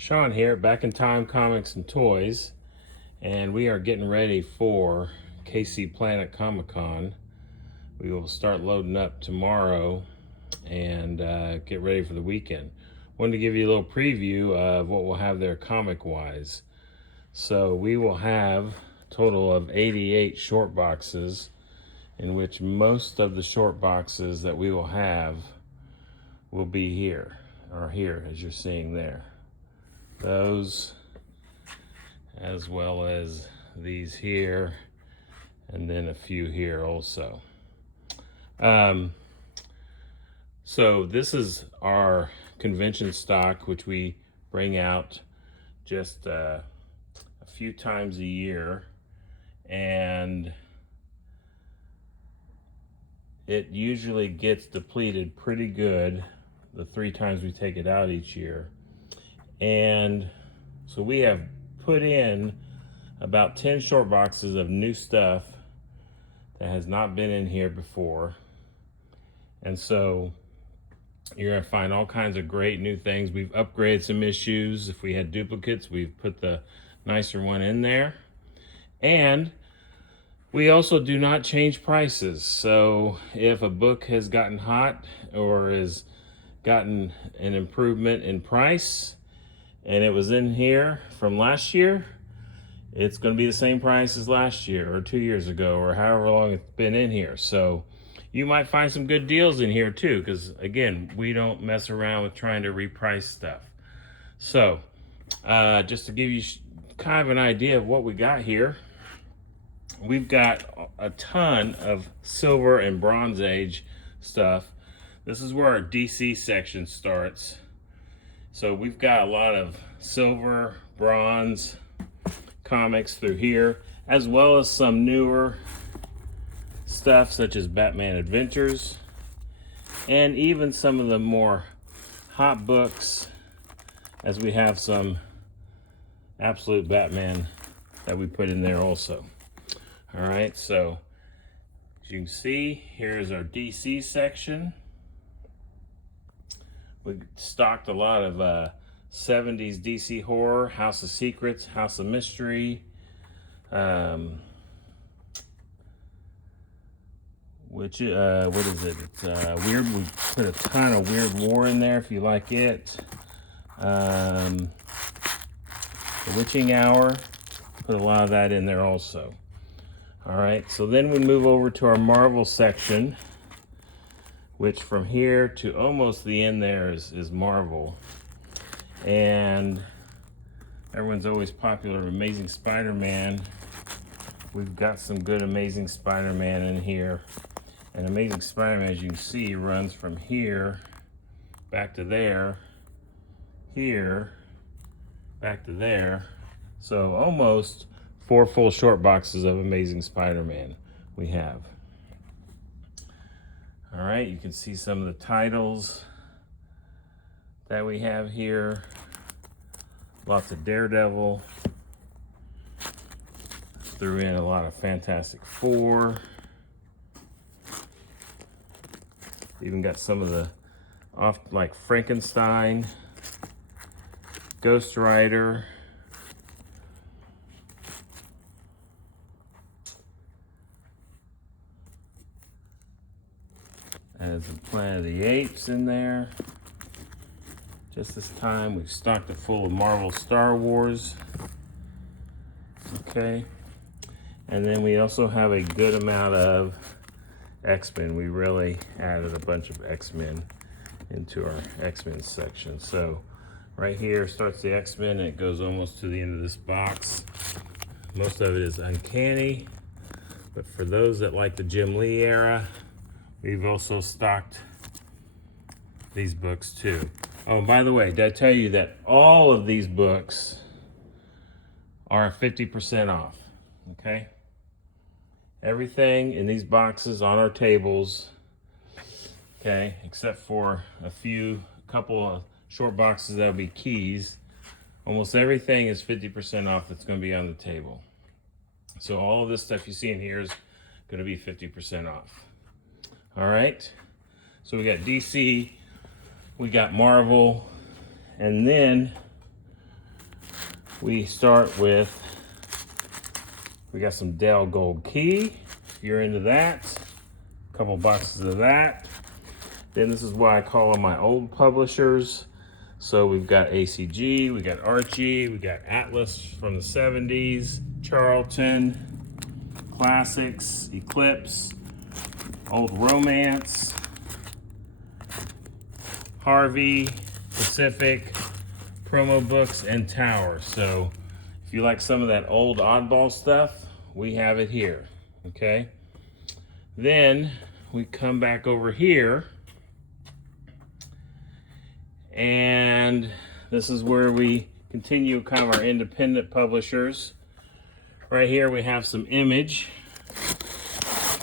Sean here, Back in Time Comics and Toys, and we are getting ready for KC Planet Comic Con. We will start loading up tomorrow and get ready for the weekend. Wanted to give you a little preview of what we'll have there comic-wise. So we will have a total of 88 short boxes, in which most of the short boxes that we will have will be here, or here as you're seeing there. Those, as well as these here, and then a few here also. So this is our convention stock, which we bring out just a few times a year, and it usually gets depleted pretty good the 3 times we take it out each year. And so we have put in about 10 short boxes of new stuff that has not been in here before. And so you're gonna find all kinds of great new things. We've upgraded some issues. If we had duplicates, we've put the nicer one in there. And we also do not change prices. So if a book has gotten hot or has gotten an improvement in price, and it was in here from last year, it's going to be the same price as last year or 2 years ago or however long it's been in here. So you might find some good deals in here too, because again, we don't mess around with trying to reprice stuff. So just to give you kind of an idea of what we got here, we've got a ton of Silver and Bronze Age stuff. This is where our DC section starts. So we've got a lot of silver, bronze comics through here, as well as some newer stuff such as Batman Adventures, and even some of the more hot books, as we have some Absolute Batman that we put in there also. All right, so as you can see, here's our DC section. We stocked a lot of 70s DC horror, House of Secrets, House of Mystery, which what is it? It's weird. We put a ton of Weird War in there if you like it. The Witching Hour, put a lot of that in there also. All right, so then we move over to our Marvel section, which from here to almost the end there is Marvel. And everyone's always popular Amazing Spider-Man. We've got some good Amazing Spider-Man in here. And Amazing Spider-Man, as you can see, runs from here back to there, here, back to there. So almost 4 full short boxes of Amazing Spider-Man we have. All right, you can see some of the titles that we have here. Lots of Daredevil. Threw in a lot of Fantastic Four. Even got some of the like Frankenstein, Ghost Rider, as a Planet of the Apes in there. Just this time, we've stocked it full of Marvel Star Wars. Okay. And then we also have a good amount of X-Men. We really added a bunch of X-Men into our X-Men section. So right here starts the X-Men, and it goes almost to the end of this box. Most of it is Uncanny, but for those that like the Jim Lee era, we've also stocked these books too. Oh, and by the way, did I tell you that all of these books are 50% off, okay? Everything in these boxes on our tables, okay, except for a couple of short boxes that'll be keys. Almost everything is 50% off that's gonna be on the table. So all of this stuff you see in here is gonna be 50% off. All right, so we got DC, we got Marvel, and then we start with, we got some Dale Gold Key, if you're into that. A couple boxes of that. Then this is why I call them my old publishers. So we've got ACG, we got Archie, we got Atlas from the 70s, Charlton, Classics, Eclipse, Old Romance, Harvey, Pacific, Promo Books, and Tower. So if you like some of that old oddball stuff, we have it here, okay? Then we come back over here, and this is where we continue kind of our independent publishers. Right here we have some Image,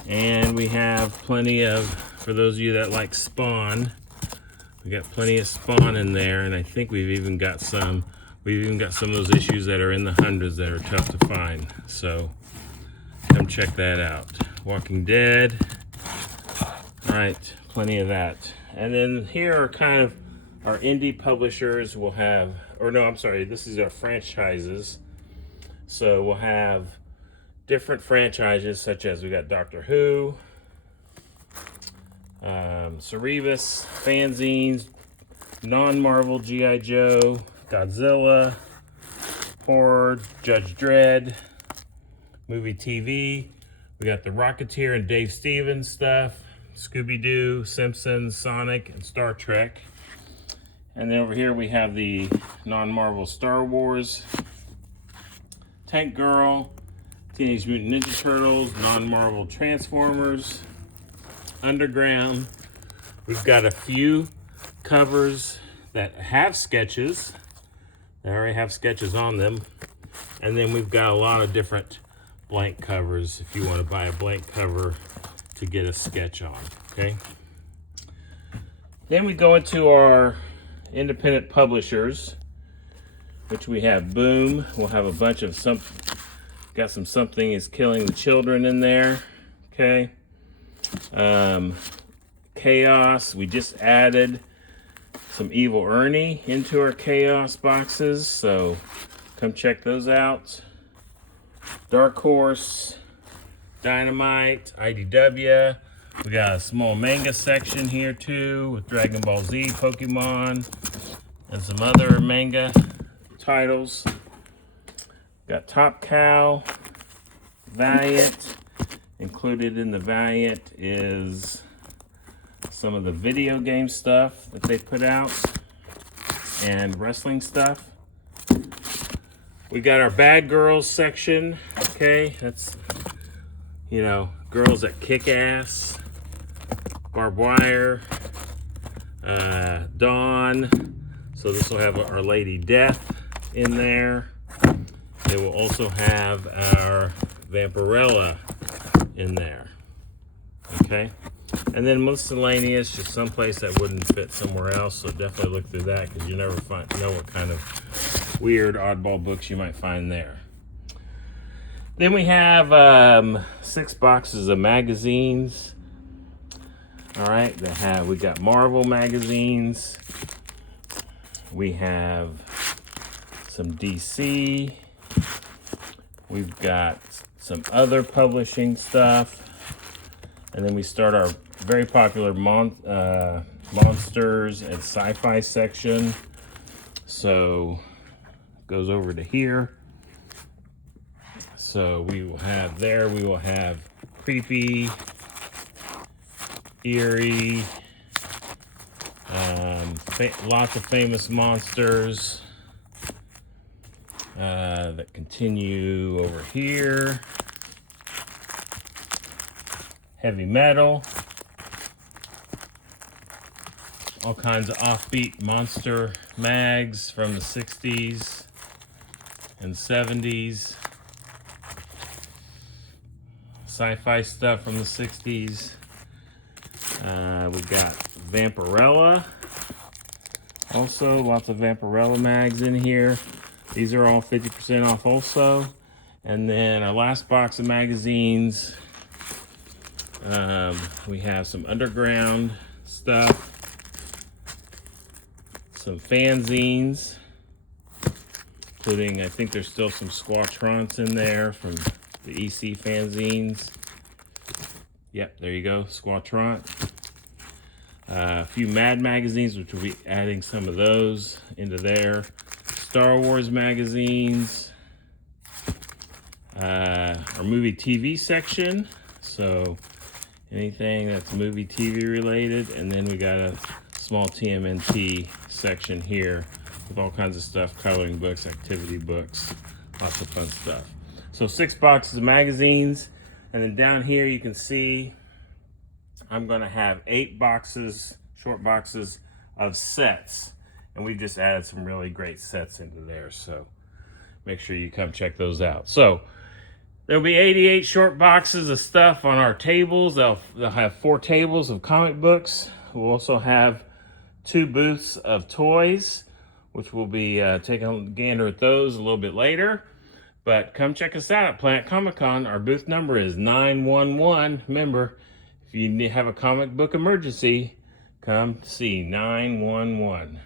and we have plenty of, for those of you that like Spawn, we got plenty of Spawn in there, and I think we've even got some of those issues that are in the hundreds that are tough to find. So come check that out. Walking Dead, all right, plenty of that. And then here are kind of our indie publishers. We'll have, or no, I'm sorry, this is our franchises. So we'll have different franchises, such as we got Doctor Who, Cerebus, fanzines, non-Marvel G.I. Joe, Godzilla, horror, Judge Dredd, movie TV. We got the Rocketeer and Dave Stevens stuff, Scooby-Doo, Simpsons, Sonic, and Star Trek. And then over here we have the non-Marvel Star Wars, Tank Girl, Teenage Mutant Ninja Turtles, non-Marvel Transformers, Underground. We've got a few covers that have sketches. They already have sketches on them. And then we've got a lot of different blank covers if you want to buy a blank cover to get a sketch on, okay? Then we go into our independent publishers, which we have Boom. We'll have a bunch of got some Something is Killing the Children in there, okay? Chaos, we just added some Evil Ernie into our Chaos boxes, so come check those out. Dark Horse, Dynamite, IDW. We got a small manga section here too with Dragon Ball Z, Pokemon, and some other manga titles. Got Top Cow, Valiant. Included in the Valiant is some of the video game stuff that they put out and wrestling stuff. We got our Bad Girls section, okay? That's, you know, girls that kick ass. Barbed Wire, Dawn. So this will have our Lady Death in there. It will also have our Vampirella in there, okay? And then miscellaneous, just someplace that wouldn't fit somewhere else, so definitely look through that because you never know what kind of weird oddball books you might find there. Then we have 6 boxes of magazines. All right, we got Marvel magazines. We have some DC. We've got some other publishing stuff. And then we start our very popular monsters and sci-fi section. So it goes over to here. So we will have creepy, eerie, lots of famous monsters that continue over here. Heavy metal, all kinds of offbeat monster mags from the 60s and 70s. Sci-fi stuff from the 60s. We got Vampirella. Also, lots of Vampirella mags in here. These are all 50% off also. And then our last box of magazines, we have some underground stuff, some fanzines, including, I think there's still some Squatrons in there from the EC fanzines. Yep, there you go, Squatron. A few Mad magazines, which we'll be adding some of those into there. Star Wars magazines. Our movie TV section. So anything that's movie TV related. And then we got a small TMNT section here with all kinds of stuff, coloring books, activity books, lots of fun stuff. So 6 boxes of magazines. And then down here you can see I'm gonna have 8 boxes, short boxes of sets. And we just added some really great sets into there. So make sure you come check those out. So there'll be 88 short boxes of stuff on our tables. They'll have 4 tables of comic books. We'll also have 2 booths of toys, which we'll be taking a gander at those a little bit later. But come check us out at Planet Comic Con. Our booth number is 911. Remember, if you have a comic book emergency, come see 911.